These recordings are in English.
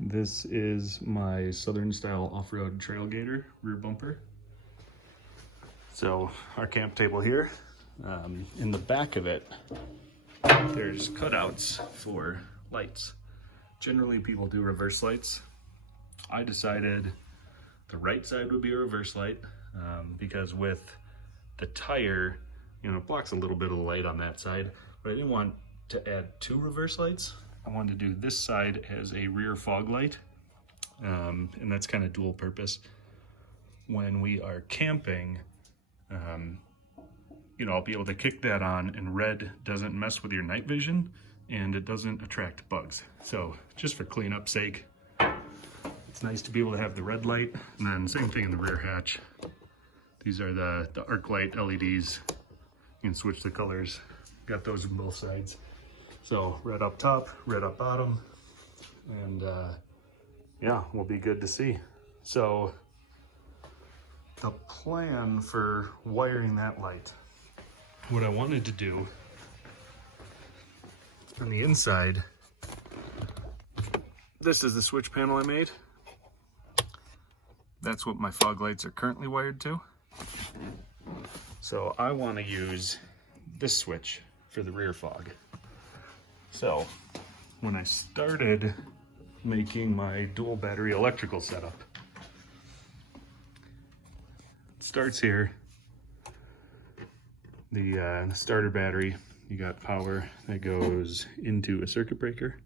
This is my Southern style off-road Trailgator rear bumper. So our camp table here, in the back of it, there's cutouts for lights. Generally people do reverse lights. I decided the right side would be a reverse light because with the tire, it blocks a little bit of the light on that side, but I didn't want to add two reverse lights. I wanted to do this side as a rear fog light, and that's kind of dual purpose. When we are camping, I'll be able to kick that on, and red doesn't mess with your night vision and it doesn't attract bugs. So just for cleanup sake, it's nice to be able to have the red light, and then same thing in the rear hatch. These are the arc light LEDs. You can switch the colors. Got those on both sides. So red up top, red up bottom, and yeah, we'll be good to see. So the plan for wiring that light, what I wanted to do on the inside, this is the switch panel I made. That's what my fog lights are currently wired to. So I want to use this switch for the rear fog. So when I started making my dual battery electrical setup, it starts here. The starter battery, you got power that goes into a circuit breaker.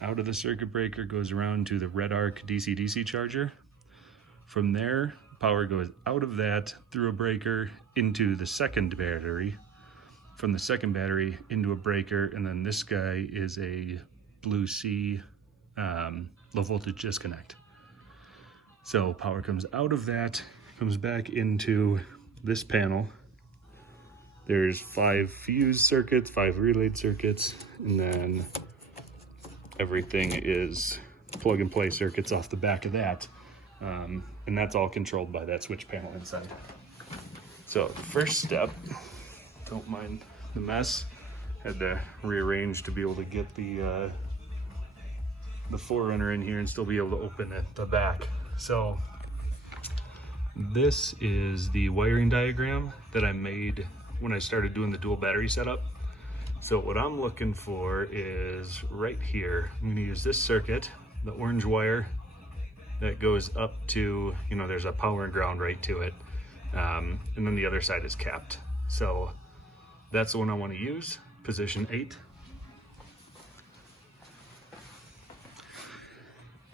Out of the circuit breaker goes around to the red arc DC-DC charger. From there, power goes out of that through a breaker into the second battery. From the second battery into a breaker, and then this guy is a Blue C low voltage disconnect. So power comes out of that, comes back into this panel. There's 5 fuse circuits, 5 relayed circuits, and then everything is plug and play circuits off the back of that. And that's all controlled by that switch panel inside. So the first step, don't mind the mess, had to rearrange to be able to get the 4Runner in here and still be able to open it the back. So this is the wiring diagram that I made when I started doing the dual battery setup. So what I'm looking for is right here. I'm gonna use this circuit, the orange wire that goes up to, there's a power and ground right to it. And then the other side is capped. So that's the one I want to use, position 8.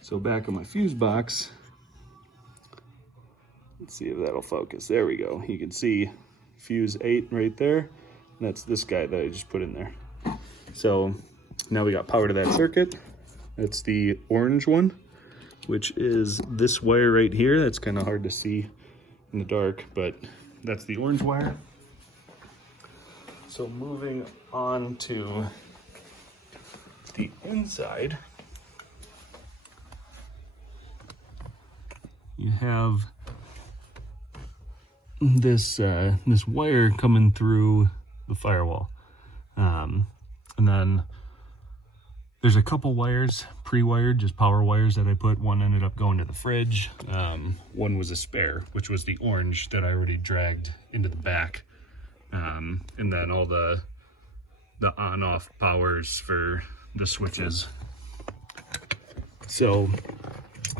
So back on my fuse box, let's see if that'll focus. There we go. You can see fuse 8 right there. And that's this guy that I just put in there. So now we got power to that circuit. That's the orange one, which is this wire right here. That's kind of hard to see in the dark, but that's the orange wire. So moving on to the inside, you have this this wire coming through the firewall, and then there's a couple wires pre-wired, just power wires that I put. One ended up going to the fridge. One was a spare, which was the orange that I already dragged into the back. And then all the on-off powers for the switches. So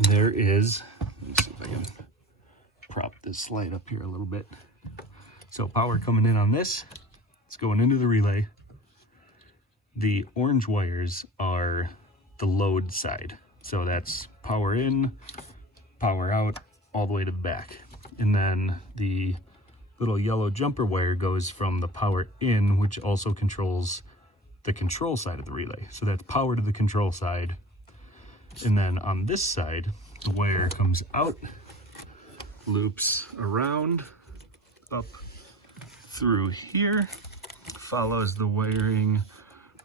there is, let me see if I can prop this light up here a little bit. So power coming in on this, it's going into the relay. The orange wires are the load side. So that's power in, power out, all the way to the back. And then the little yellow jumper wire goes from the power in, which also controls the control side of the relay. So that's power to the control side. And then on this side, the wire comes out, loops around, up through here, follows the wiring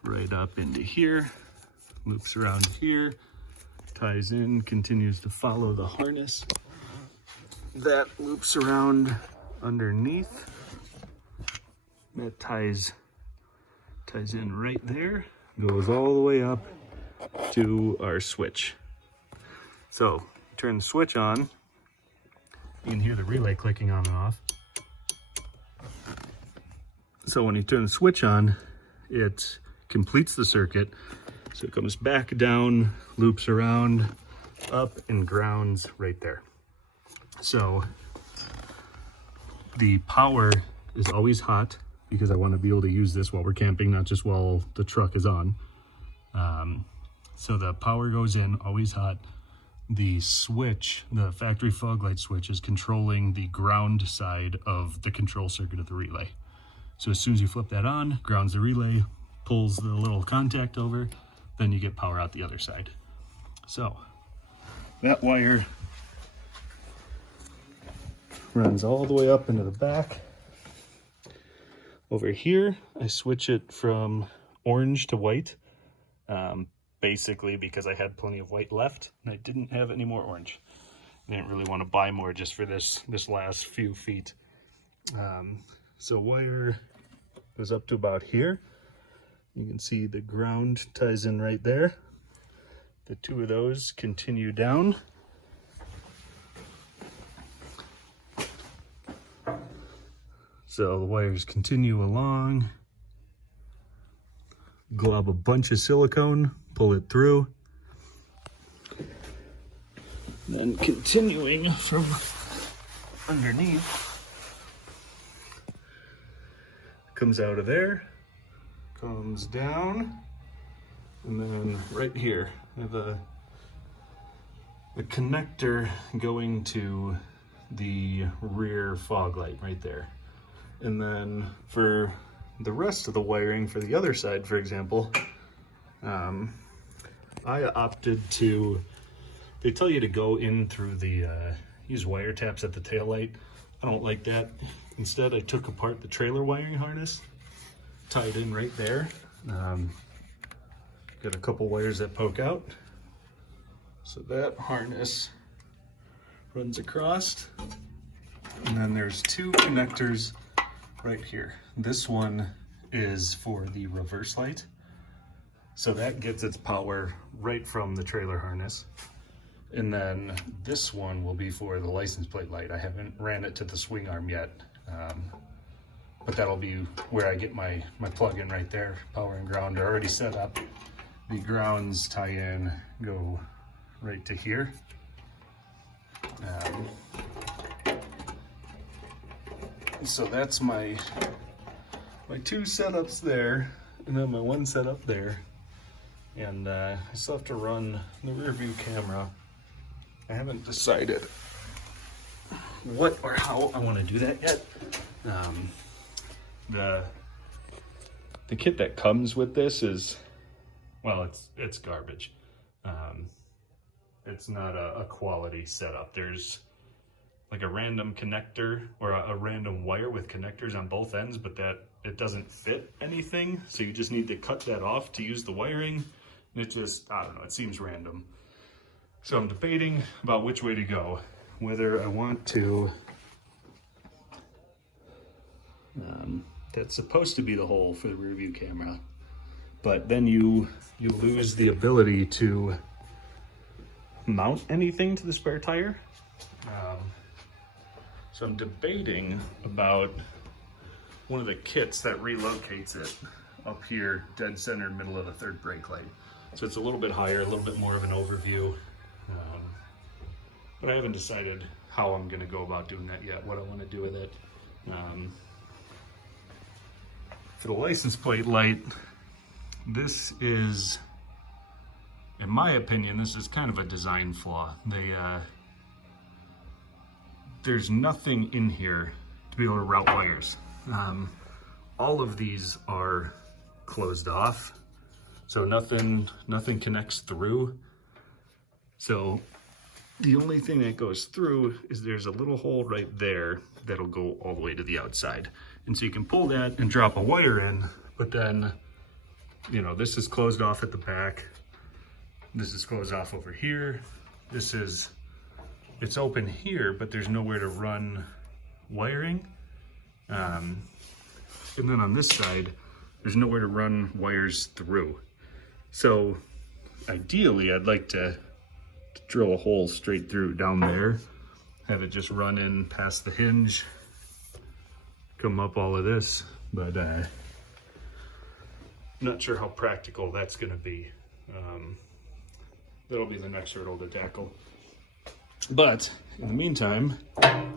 right up into here, loops around here, ties in, continues to follow the harness. That loops around underneath. That ties in right there, goes all the way up to our switch. So turn the switch on, you can hear the relay clicking on and off. So when you turn the switch on, it completes the circuit. So it comes back down, loops around, up, and grounds right there. So the power is always hot because I want to be able to use this while we're camping, not just while the truck is on. So the power goes in, always hot. The switch, the factory fog light switch, is controlling the ground side of the control circuit of the relay. So as soon as you flip that on, grounds the relay, pulls the little contact over, then you get power out the other side. So that wire runs all the way up into the back. Over here, I switch it from orange to white, basically because I had plenty of white left and I didn't have any more orange. I didn't really want to buy more just for this last few feet. So wire goes up to about here. You can see the ground ties in right there. The two of those continue down. So the wires continue along. Glob a bunch of silicone, pull it through. Then continuing from underneath, comes out of there, comes down, and then right here, I have a connector going to the rear fog light right there. And then for the rest of the wiring for the other side, for example, I opted to, they tell you to go in through the, use wire taps at the tail light. I don't like that. Instead, I took apart the trailer wiring harness, tied in right there. Got a couple wires that poke out. So that harness runs across. And then there's two connectors right here. This one is for the reverse light. So that gets its power right from the trailer harness. And then this one will be for the license plate light. I haven't ran it to the swing arm yet, but that'll be where I get my plug-in right there. Power and ground are already set up. The grounds tie in, go right to here. So that's my two setups there, and then my one setup there. And I still have to run the rear view camera. I haven't decided what or how I want to do that yet. The kit that comes with this is, well, it's garbage. It's not a quality setup. There's like a random connector or a random wire with connectors on both ends, but that it doesn't fit anything. So you just need to cut that off to use the wiring. And it just, I don't know, it seems random. So I'm debating about which way to go, whether I want to, that's supposed to be the hole for the rear view camera, but then you lose the ability to mount anything to the spare tire. So I'm debating about one of the kits that relocates it up here, dead center, middle of the third brake light. So it's a little bit higher, a little bit more of an overview. But I haven't decided how I'm gonna go about doing that yet, what I wanna do with it. For the license plate light, this is, in my opinion, this is kind of a design flaw. There's nothing in here to be able to route wires. All of these are closed off, so nothing connects through. So the only thing that goes through is there's a little hole right there that'll go all the way to the outside. And so you can pull that and drop a wire in, but then, you know, this is closed off at the back. This is closed off over here. It's open here, but there's nowhere to run wiring. And then on this side, there's nowhere to run wires through. So ideally, I'd like to drill a hole straight through down there, have it just run in past the hinge, come up all of this, but I'm not sure how practical that's going to be. That'll be the next hurdle to tackle. But in the meantime, the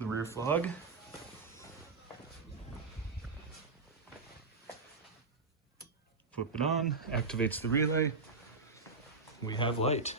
rear flog. Flip it on, activates the relay. We have light.